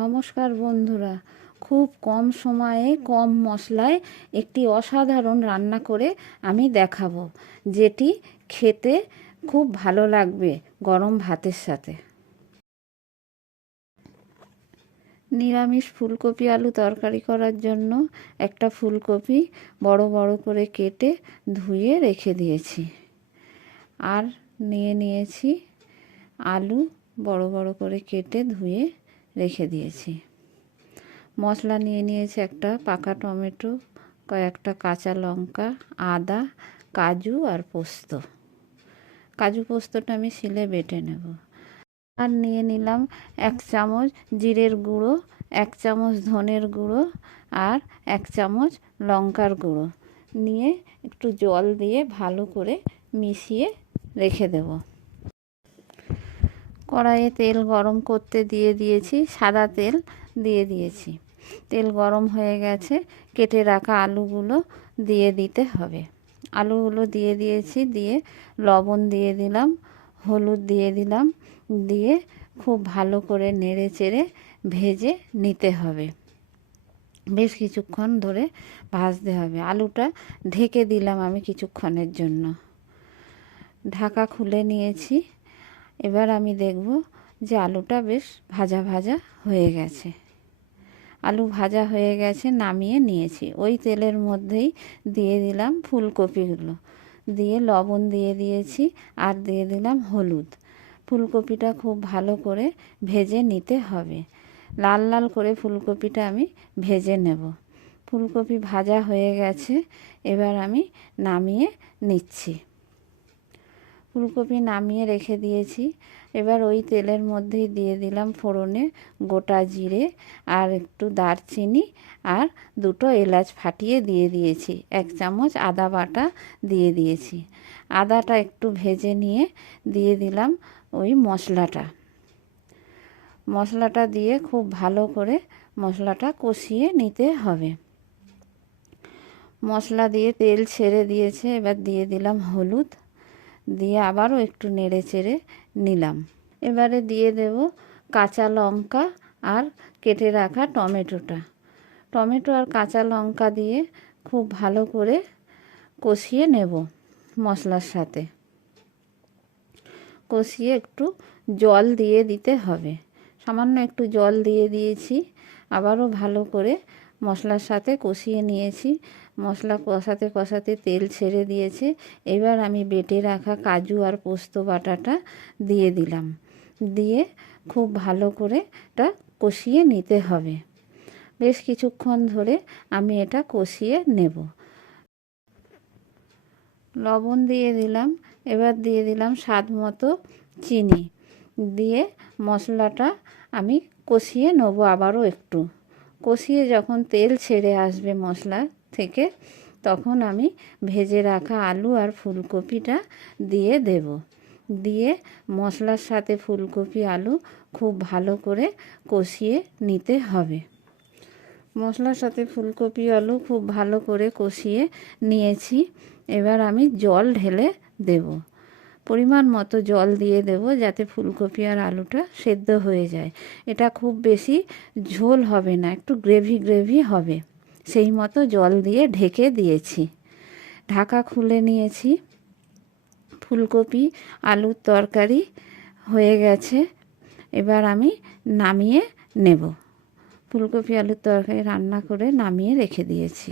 নমস্কার বন্ধুরা, খুব কম সময়ে কম মশলায় একটি অসাধারণ রান্না করে আমি দেখাবো, যেটি খেতে খুব ভালো লাগবে গরম ভাতের সাথে। নিরামিষ ফুলকপি আলু তরকারি করার জন্য একটা ফুলকপি বড় বড় করে কেটে ধুয়ে রেখে দিয়েছি। আর নিয়েছি আলু বড় বড় করে কেটে ধুয়ে রেখে দিয়েছি। মশলা নিয়েছি একটা পাকা টমেটো, কয়েকটা কাঁচা লঙ্কা, আদা, কাজু আর পোস্ত। কাজু পোস্তটা আমি শিলে বেটে নেব। আর নিলাম 1 চামচ জিরের গুঁড়ো, 1 চামচ ধনের গুঁড়ো আর 1 চামচ লঙ্কার গুঁড়ো নিয়ে একটু জল দিয়ে ভালো করে মিশিয়ে রেখে দেব। কড়াইয়ে তেল গরম করতে দিয়েছি, সাদা তেল দিয়ে দিয়েছি। তেল গরম হয়ে গেছে, কেটে রাখা আলুগুলো দিয়ে দিতে হবে। আলুগুলো দিয়ে দিয়েছি, দিয়ে লবণ দিয়ে দিলাম, হলুদ দিয়ে দিলাম, দিয়ে খুব ভালো করে নেড়ে চেড়ে ভেজে নিতে হবে। বেশ কিছুক্ষণ ধরে ভাজতে হবে। আলুটা ঢেকে দিলাম আমি কিছুক্ষণের জন্য। ঢাকা খুলে নিয়েছি। এবার আমি দেখব যে আলুটা বেশ ভাজা ভাজা হয়ে গেছে। আলু ভাজা হয়ে গেছে, নামিয়ে নিয়েছি। ওই তেলের মধ্যেই দিয়ে দিলাম ফুলকপিগুলো, দিয়ে লবণ দিয়ে দিয়েছি আর দিয়ে দিলাম হলুদ। ফুলকপিটা খুব ভালো করে ভেজে নিতে হবে। লাল লাল করে ফুলকপিটা আমি ভেজে নেব। ফুলকপি ভাজা হয়ে গেছে, এবার আমি নামিয়ে নিচ্ছি। ফুলকপি নামিয়ে রেখে দিয়েছি। এবার ওই তেলের মধ্যেই দিয়ে দিলাম ফোড়নে গোটা জিরে আর একটু দারচিনি আর 2টো এলাচ ফাটিয়ে দিয়ে দিয়েছি। 1 চামচ আদা বাটা দিয়ে দিয়েছি। আদাটা একটু ভেজে নিয়ে দিয়ে দিলাম ওই মশলাটা দিয়ে খুব ভালো করে মশলাটা কষিয়ে নিতে হবে। মশলা দিয়ে তেল ছেড়ে দিয়েছে, এবার দিয়ে দিলাম হলুদ, দিয়ে আবারও একটু নেড়ে চেড়ে নিলাম। এবারে দিয়ে দেব কাঁচা লঙ্কা আর কেটে রাখা টমেটো আর কাঁচা লঙ্কা দিয়ে খুব ভালো করে কষিয়ে নেব মশলার সাথে। কষিয়ে একটু জল দিয়ে দিতে হবে। সামান্য একটু জল দিয়ে দিয়েছি। আবারও ভালো করে মশলার সাথে কষিয়ে নিয়েছি। মশলা কষাতে তেল ছেড়ে দিয়েছে। এবার আমি বেটে রাখা কাজু আর পোস্ত বাটাটা দিয়ে দিলাম, দিয়ে খুব ভালো করে এটা কষিয়ে নিতে হবে। বেশ কিছুক্ষণ ধরে আমি এটা কষিয়ে নেব। লবণ দিয়ে দিলাম, এবার দিয়ে দিলাম স্বাদ মতো চিনি, দিয়ে মশলাটা আমি কষিয়ে নেব। আবারও একটু কষিয়ে যখন তেল ছেড়ে আসবে মশলা থেকে, তখন আমি ভেজে রাখা আলু আর ফুলকপিটা দিয়ে দেব। দিয়ে মশলার সাথে ফুলকপি আলু খুব ভালো করে কষিয়ে নিতে হবে। মশলার সাথে ফুলকপি আলু খুব ভালো করে কষিয়ে নিয়েছি। এবার আমি জল ঢেলে দেব। পরিমাণ মতো জল দিয়ে দেব, যাতে ফুলকপি আর আলুটা সেদ্ধ হয়ে যায়। এটা খুব বেশি ঝোল হবে না, একটু গ্রেভি হবে। সেই মতো জল দিয়ে ঢেকে দিয়েছি। ঢাকা খুলে নিয়েছি। ফুলকপি আলুর তরকারি হয়ে গেছে। এবার আমি নামিয়ে নেব। ফুলকপি আলুর তরকারি রান্না করে নামিয়ে রেখে দিয়েছি।